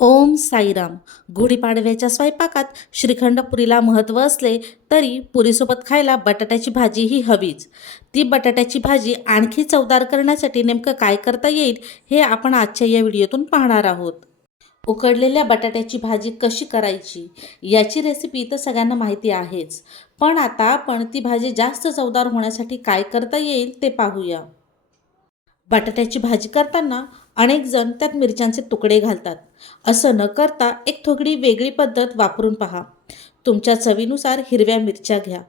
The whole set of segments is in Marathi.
ओम साईराम. गुढीपाडव्याच्या स्वयंपाकात श्रीखंड पुरीला महत्त्व असले तरी पुरीसोबत खायला बटाट्याची भाजी ही हवीच. ती बटाट्याची भाजी आणखी चवदार करण्यासाठी नेमकं काय करता येईल हे आपण आजच्या या व्हिडिओतून पाहणार आहोत. उकडलेल्या बटाट्याची भाजी कशी करायची? याची रेसिपी तर सगळ्यांना माहिती आहेच. पण आता आपण ती भाजी जास्त चवदार होण्यासाठी काय करता येईल ते पाहूया. बटाट्याची भाजी करताना अनेक जण त्यात मिरच्यांचे तुकडे घालतात. असं न करता एक थोडी वेगळी पद्धत वापरून पहा. तुमच्या चवीनुसार हिरव्या मिरच्या घ्या.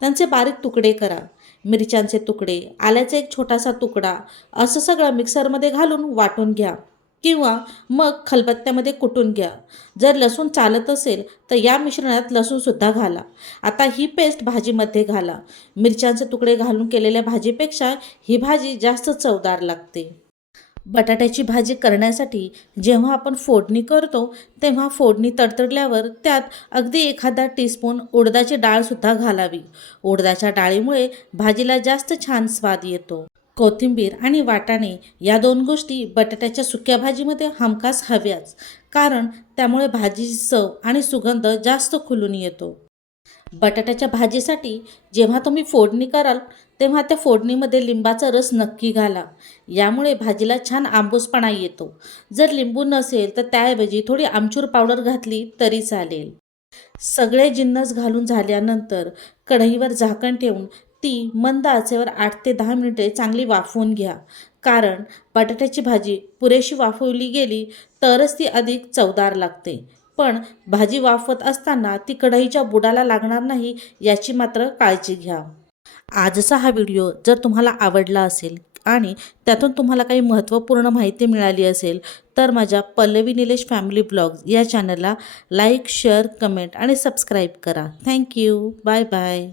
त्यांचे बारीक तुकडे करा. मिरच्यांचे तुकडे आल्याचा एक छोटासा तुकडा असं सगळं मिक्सरमध्ये घालून वाटून घ्या. किंवा मग खलबत्त्यामध्ये कुटून घ्या. जर लसूण चालत असेल तर या मिश्रणात लसूणसुद्धा घाला. आता ही पेस्ट भाजीमध्ये घाला. मिरच्यांचे तुकडे घालून केलेल्या भाजीपेक्षा ही भाजी जास्त चवदार लागते. बटाट्याची भाजी करण्यासाठी जेव्हा आपण फोडणी करतो तेव्हा फोडणी तडतडल्यावर त्यात अगदी एखादा टीस्पून उडदाची डाळसुद्धा घालावी. उडदाच्या डाळीमुळे भाजीला जास्त छान स्वाद येतो. कोथिंबीर आणि वाटाणे या दोन गोष्टी बटाट्याच्या सुक्या भाजीमध्ये हमखास हव्याच कारण त्यामुळे भाजीची चव आणि सुगंध जास्त खुलून येतो. बटाट्याच्या भाजीसाठी जेव्हा तुम्ही फोडणी कराल तेव्हा त्या फोडणीमध्ये लिंबाचा रस नक्की घाला. यामुळे भाजीला छान आंबूसपणा येतो. जर लिंबू नसेल तर त्याऐवजी थोडी आमचूर पावडर घातली तरी चालेल. सगळे जिन्नस घालून झाल्यानंतर कढईवर झाकण ठेवून ती मंद आचेवर आठ ते दहा मिनिटे चांगली वाफवून घ्या. कारण बटाट्याची भाजी पुरेशी वाफवली गेली तरच ती अधिक चवदार लागते. पण भाजी वाफवत असताना ती कढईच्या बुडाला लागणार नाही याची मात्र काळजी घ्या. आजचा हा व्हिडिओ जर तुम्हाला आवडला असेल आणि त्यातून तुम्हाला काही महत्त्वपूर्ण माहिती मिळाली असेल तर माझ्या पल्लवी निलेश फॅमिली ब्लॉग्स या चॅनलला लाईक शेअर कमेंट आणि सबस्क्राईब करा. Thank you bye bye.